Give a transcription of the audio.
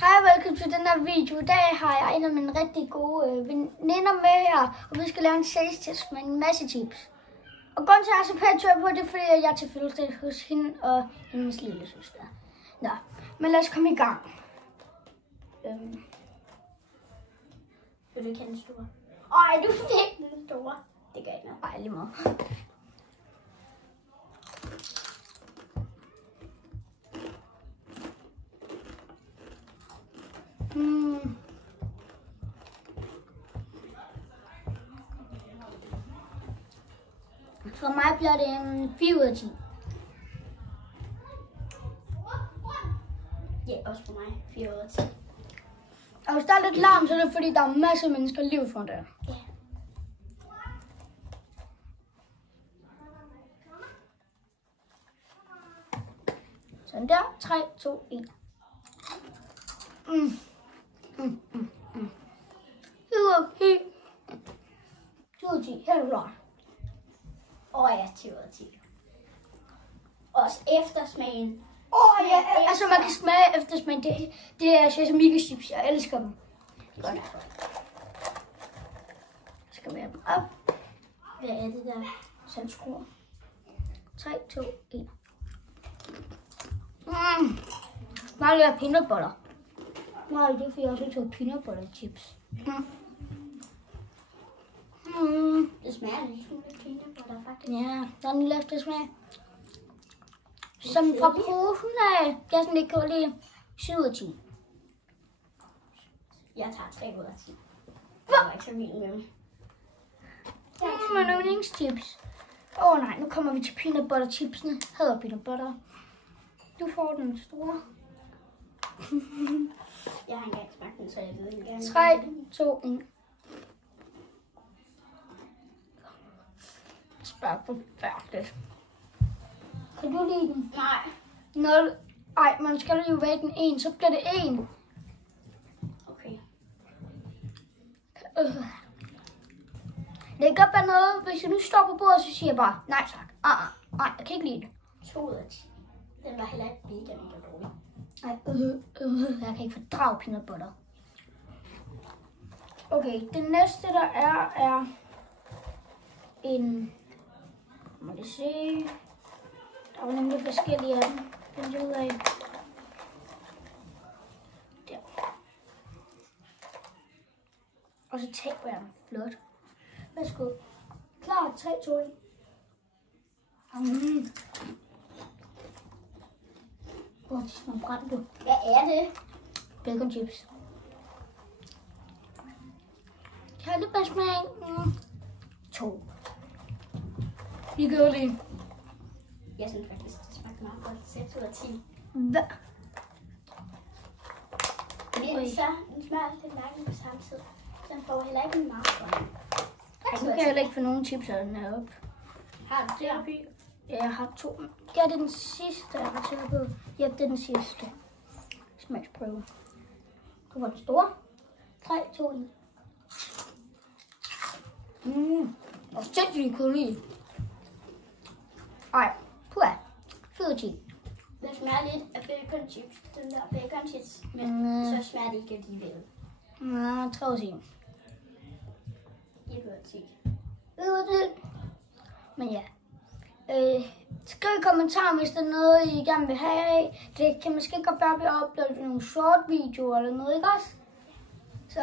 Hej og velkommen til den her video. I dag har jeg en af mine rigtig gode veninder med her, og vi skal lave en taste-test med en masse chips. Og grunden til at jeg har så pænt tøj på, det er fordi, at jeg er til fødselsdag hos hende og hendes lille søster. Nå, men lad os komme i gang. Vil du ikke have den store? Ej, du fik den store. Det gør ikke noget. Ej, lige meget. For mig bliver det en 4 ud af 10. Ja, også for mig. 4 ud af 10. Og hvis der er lidt larm, så er det fordi, der er masser af mennesker lige foran der. Ja. Sådan der. 3, 2, 1. Helt. 2 ud af 10. Helt klart. Ja, 10 ud af 10. Også eftersmagen. Ja, altså man kan smage eftersmagen. Det er sesame chips. Jeg elsker dem. Godt. Skal vi have dem op? Hvad er det der? Sandskruer. 3, 2, 1. Meget lidt peanut butter. Nej, det er fordi jeg også tog peanut butter chips. Det smager lidt som lidt peanut butter, faktisk. Ja, der er en lille eftersmag. Som fra posen af. Jeg er sådan lidt godt lide 7 ud af 10. Jeg tager 3 ud af 10. Jeg var ikke så vild med dem. Med yndlingschips. Nej, nu kommer vi til peanut butter chipsene. Hader peanut butter. Du får den store. Jeg har engang smagt den, så jeg ved ikke gerne. 3, 2, 1. Det smager forfærdeligt. Kan du lide den? Nej. 0. Ej, man skal jo vælge den 1, så bliver det 1. Okay. Det kan godt være noget, hvis jeg nu står på bordet, så siger jeg bare, nej tak. Nej, jeg kan ikke lide det. 2 ud af 10. Den var heller ikke mega dårlig. Nej, jeg kan ikke fordrage peanut butter. Okay, det næste der er en, må jeg se, der var nemlig forskellige af dem, den ud af. Der. Og så taber jeg den. Flot. Værsgo. Klar, 3, 2, 1. Det smager brændt, du. Hvad er det? Bacon chips. Kan jeg lidt bare smage? 2. Vi gør det. Jeg synes faktisk, det smagte meget godt. 6 ud af 10. Hvad? Fordi så den smager lidt mærkeligt på samme tid. Så den får heller ikke en meget godt. Nu kan jeg heller ikke få nogen chips af den her op. Har du det oppe i? Ja, jeg har 2. Ja, det er den sidste, jeg har taget på. Ja, det er den sidste. Smagsprøve. Du var den store. 3, 2, 1. Og sindssygt kunne lide. Ej, puha. 4 10. Den smager lidt af bacon chips. Den der bacon chips. Men så smager det ikke alligevel. 3 10. 1 ud af 10. Men ja. Skriv i kommentaren, hvis der er noget, I gerne vil have. Det kan måske godt være, at vi uploader nogle short videoer eller noget, ikke også? Så